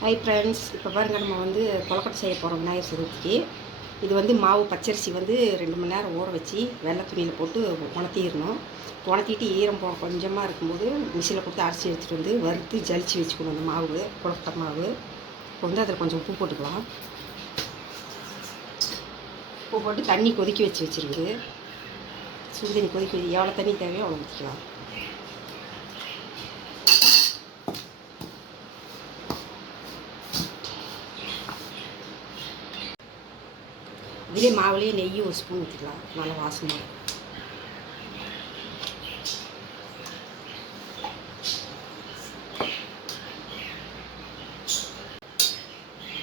Hi friends, இப்போ பாருங்கள் நம்ம கொலக்கட்டை செய்ய போகிறோம் விநாயகர் சதுர்த்திக்கு. இது மாவு பச்சரிசி 2 மணி நேரம் ஊற வச்சு வெள்ளை துணியில் போட்டு உணர்த்திடணும். உணர்த்திட்டு ஈரம் கொஞ்சமாக இருக்கும்போது மிஷினில் கொடுத்து அரைச்சி எடுத்துகிட்டு வறுத்து ஜலிச்சு வச்சுக்கணும். அந்த மாவு கொலக்கட்டை மாவு இப்போ அதில் கொஞ்சம் உப்பு போட்டுக்கலாம். உப்பு போட்டு தண்ணி கொதிக்க வச்சுருக்குது. சுடு தண்ணி கொதிக்க எவ்வளோ தண்ணி தேவையோ அவ்வளோ ஊற்றிக்கலாம். இதே மாவுலேயே நெய் ஒரு ஸ்பூன் ஊற்றிக்கலாம். நல்லா வாசமாக இருக்கும்.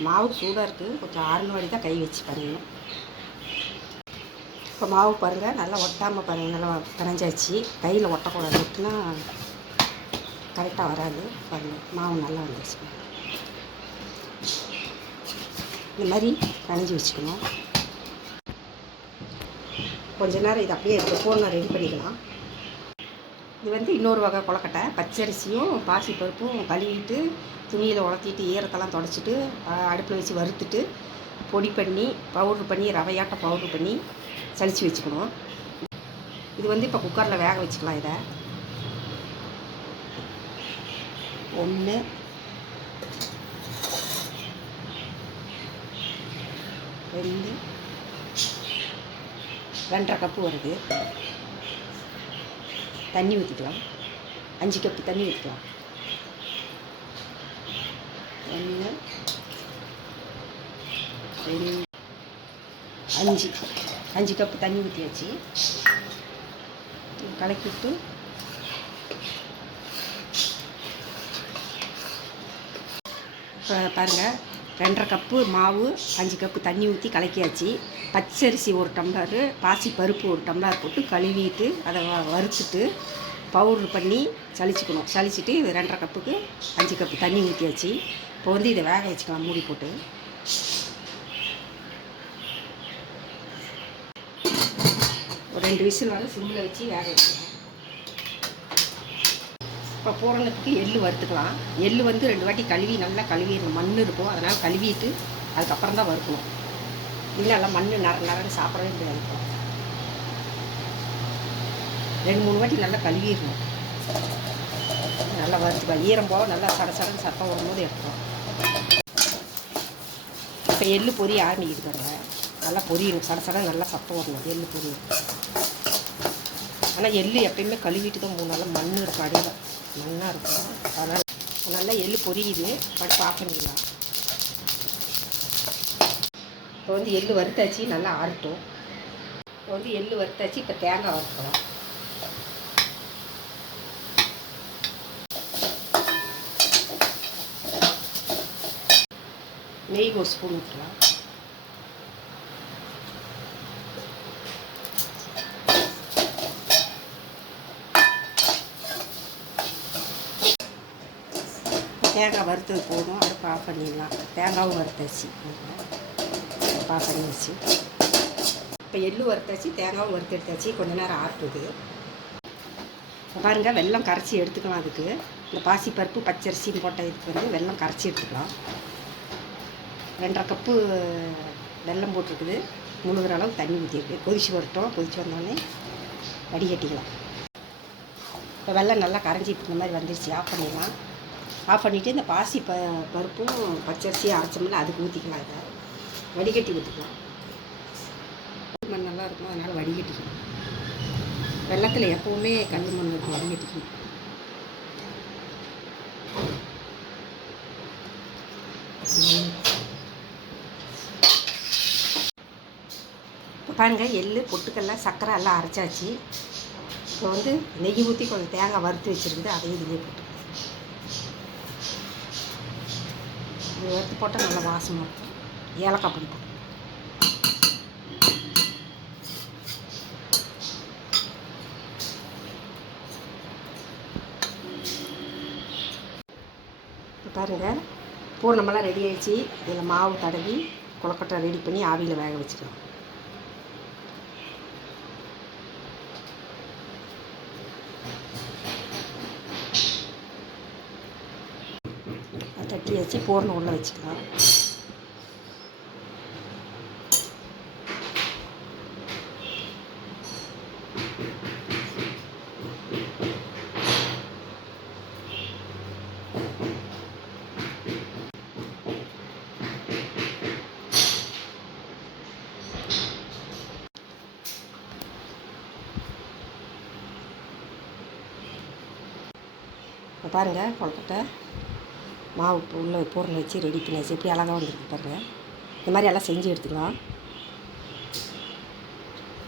மாவு சூடாக இருக்குது, கொஞ்சம் ஆறுன வாடி தான் கை வச்சு பண்ணணும். இப்போ மாவு பாருங்கள், நல்லா ஒட்டாமல் பாருங்கள், நல்லா கரைஞ்சாச்சு. கையில் ஒட்டக்கூடாது, ஒட்டுனா கரெக்டாக வராது. பாருங்கள், மாவு நல்லா வந்துச்சு. இந்த மாதிரி கரைஞ்சி வச்சுக்கணும். கொஞ்ச நேரம் இது அப்படியே ஃபோனை ரெடி பண்ணிக்கலாம். இது இன்னொரு வகை கொலக்கட்டை. பச்சரிசியும் பாசி பருப்பும் கழுவிட்டு துணியில் உலர்த்திட்டு ஈரத்தெல்லாம் தொடச்சிட்டு அடுப்பில் வச்சு வறுத்துட்டு பொடி பண்ணி பவுட்ரு பண்ணி ரவையாட்டம் பவுட்ரு பண்ணி சலித்து வச்சுக்கணும். இது இப்போ குக்கரில் வேக வச்சுக்கலாம். இதை 1 2 2.5 கப்பு வருது. தண்ணி ஊற்றிக்கலாம். 5 கப்பு தண்ணி ஊற்றிக்கலாம். 1 2 5 கப்பு தண்ணி ஊற்றியாச்சு. கலக்கி விட்டு பாருங்கள், 2.5 கப்பு மாவு 5 கப்பு தண்ணி ஊற்றி கலக்கியாச்சு. பச்சரிசி 1 டம்ளர், பாசி பருப்பு 1 டம்ளர் போட்டு கழுவிட்டு அதை வறுத்துட்டு பவுட்ரு பண்ணி சலிச்சுக்கணும். சலிச்சுட்டு இது 2.5 கப்புக்கு 5 கப்பு தண்ணி ஊற்றியாச்சு. இப்போ இதை வேக வச்சுக்கலாம் மூடி போட்டு. ஒரு 2 விசில் வர சிம்மில் வச்சு வேக வச்சுக்கலாம். இப்போ பூரணத்துக்கு எள்ளு வறுத்துக்கலாம். எள்ளு 2 வாட்டி கழுவி நல்லா கழுவிடணும். மண் இருக்கும், அதனால் கழுவிட்டு அதுக்கப்புறம் தான் வறுக்கணும். இல்லை எல்லாம் மண் நரன்னு சாப்பிடவே முடியாது. 2-3 வாட்டி நல்லா கழுவிடணும். நல்லா வறுத்துக்கலாம். ஈரம் போக நல்லா சடன்னு சத்தம் வரும்போது எடுத்துக்கலாம். இப்போ எள்ளு பொரிய ஆரம்பிக்கிட்டு பாருங்க. நல்லா பொரியணும். சடை நல்லா சத்தம் வரணும். எள்ளு பொரியணும். ஆனால் எள்ளு எப்பயுமே கழுவிட்டு தான் 3 நாள் மண் இருக்கும், அடியில் மண்ணாக இருக்கும். அதனால் நல்லா எள்ளு பொரியுது. படுப்பு ஆஃப் பண்ணிடலாம். இப்போ எள்ளு வறுத்தாச்சு, நல்லா ஆறட்டும். இப்போ எள்ளு வறுத்தாச்சு. இப்போ தேங்காய் வறுக்கலாம். நெய் 1 ஸ்பூன் ஊற்றலாம். தேங்காய் வறுத்தது போதும், அடுப்பு ஆஃப் பண்ணிடலாம். தேங்காயும் வறுத்தாச்சு, ஆஃப் பண்ணிடுச்சு. இப்போ எள்ளு வறுத்தாச்சு, தேங்காயும் வறுத்து எடுத்தாச்சு. கொஞ்ச நேரம் ஆட்டுது. பாருங்கள், வெல்லம் கரைச்சி எடுத்துக்கலாம். அதுக்கு இந்த பாசிப்பருப்பு பச்சரிசின்னு போட்ட இதுக்கு வெல்லம் கரைச்சி எடுத்துக்கலாம். 2.5 கப்பு வெல்லம் போட்டிருக்குது. முழுகிற அளவு தண்ணி ஊற்றிருக்கு. கொதிச்சு வரட்டும். கொதிச்சு வந்தோடனே வடிகட்டிக்கலாம். இப்போ வெல்லம் நல்லா கரைஞ்சி இந்த மாதிரி வந்துடுச்சு. ஆஃப் பண்ணிடலாம். ஆஃப் பண்ணிவிட்டு இந்த பாசி பருப்பும் பச்சரிசியும் அரைச்சோம்ல அதுக்கு ஊற்றிக்கலாம். இதை வடிகட்டி ஊற்றிக்கலாம். மண் நல்லா இருக்கும், அதனால் வடிகட்டிக்கணும். வெள்ளத்தில் எப்போவுமே கல் மண் இருக்கும், வடிகட்டிக்கணும். இப்போ பாருங்கள், எள்ளு பொட்டுக்கல்ல சர்க்கரை எல்லாம் அரைச்சாச்சு. இப்போ நெய் ஊற்றி கொஞ்சம் தேங்காய் வறுத்து வச்சுருக்குது, அதையும் இதிலே போட்டு இது வறுத்து போட்டால் நல்லா வாசமாக இருக்கும். ஏலக்காய் பொடி போட்டு இப்போ பாருங்கள், பூர்ணமெல்லாம் ரெடி ஆகிடுச்சு. இதில் மாவு தடவி கொலக்கட்டை ரெடி பண்ணி ஆவியில் வேக வச்சுக்கலாம். தட்டி வச்சு பூரணம் உள்ளே வச்சுக்கலாம். இப்போ பாருங்கள், கொழுக்கட்டை மாவு உள்ள பூரணம் வச்சு ரெடி பண்ணியாச்சு. எப்படி அழகாக வந்துருக்கு பாருங்கள். இந்த மாதிரி எல்லாம் செஞ்சு எடுத்துக்கலாம்.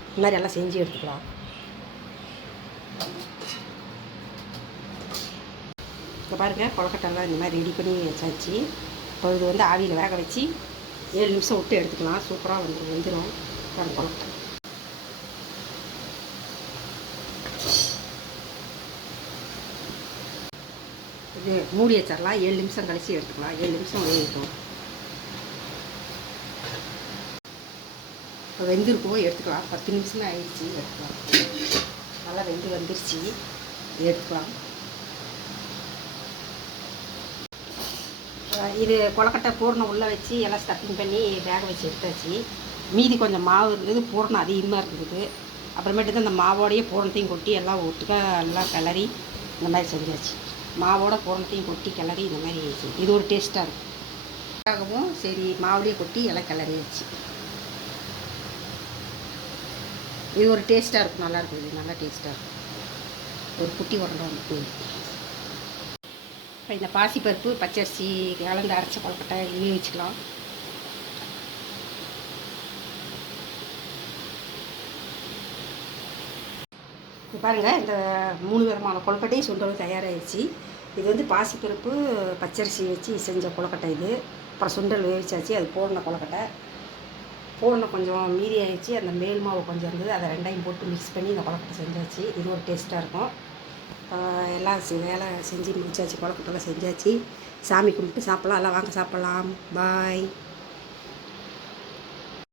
இந்த மாதிரி எல்லாம் செஞ்சு எடுத்துக்கலாம். இப்போ பாருங்கள், கொழுக்கட்டைலாம் இந்த மாதிரி ரெடி பண்ணி வச்சாச்சு. இப்போ இது வந்து ஆவியில் வேக வச்சு 7 நிமிஷம் விட்டு எடுத்துக்கலாம். சூப்பராக வெந்துடும் கொழுக்கட்டை. இது மூடி வச்சிடலாம். 7 நிமிஷம் கழிச்சு எடுத்துக்கலாம். 7 நிமிஷம் வேகட்டும். இப்போ வெந்திருக்கோ எடுத்துக்கலாம். 10 நிமிஷமே ஆயிடுச்சு, எடுத்துக்கலாம். நல்லா வந்துருச்சு, எடுத்துக்கலாம். இது கொழுக்கட்டை பூரணம் உள்ளே வச்சு எல்லாம் ஸ்டஃபிங் பண்ணி வேக வச்சு எடுத்தாச்சு. மீதி கொஞ்சம் மாவு இருந்தது, பூரணம் அதிகமாக இருந்தது. அப்புறமேட்டு தான் இந்த மாவோடையே பூரணத்தையும் கொட்டி எல்லாம் ஒட்டுக்கா எல்லாம் கிளறி இந்த மாதிரி செஞ்சாச்சு. மாவோட பூரணத்தையும் கொட்டி கிளறி இந்த மாதிரி இது ஒரு டேஸ்ட்டாக இருக்கும். சரி, மாவுலேயே கொட்டி எல்லாம் கிளறியாச்சு. இது ஒரு டேஸ்ட்டாக இருக்கும், நல்லாயிருக்கும். இது நல்லா டேஸ்ட்டாக இருக்கும். ஒரு குட்டி உருண்டை வந்து இப்போ இந்த பாசிப்பருப்பு பச்சரிசி கலந்து அரைச்ச கொழுக்கட்டை இதையும் வச்சுக்கலாம். இப்போ பாருங்கள், இந்த 3 விதமான கொழுக்கட்டையும் சுண்டலும் தயாராகிடுச்சு. இது வந்து பாசிப்பருப்பு பச்சரிசி வச்சு செஞ்ச கொழுக்கட்டை இது. அப்புறம் சுண்டல் வேவிச்சாச்சு, அது பூரண கொழுக்கட்டை. பூரணம் கொஞ்சம் மீதி ஆகிடுச்சு, அந்த மேல் மாவு கொஞ்சம் இருந்தது, அதை ரெண்டையும் போட்டு மிக்ஸ் பண்ணி இந்த கொழுக்கட்டை செஞ்சாச்சு. இது ஒரு டேஸ்ட்டாக இருக்கும். எல்லாம் வேலை செஞ்சு முடிச்சாச்சு, கொழுக்கட்டெல்லாம் செஞ்சாச்சு. சாமி கும்பிட்டு சாப்பிட்லாம். எல்லாம் வாங்க சாப்பிட்லாம். பாய்.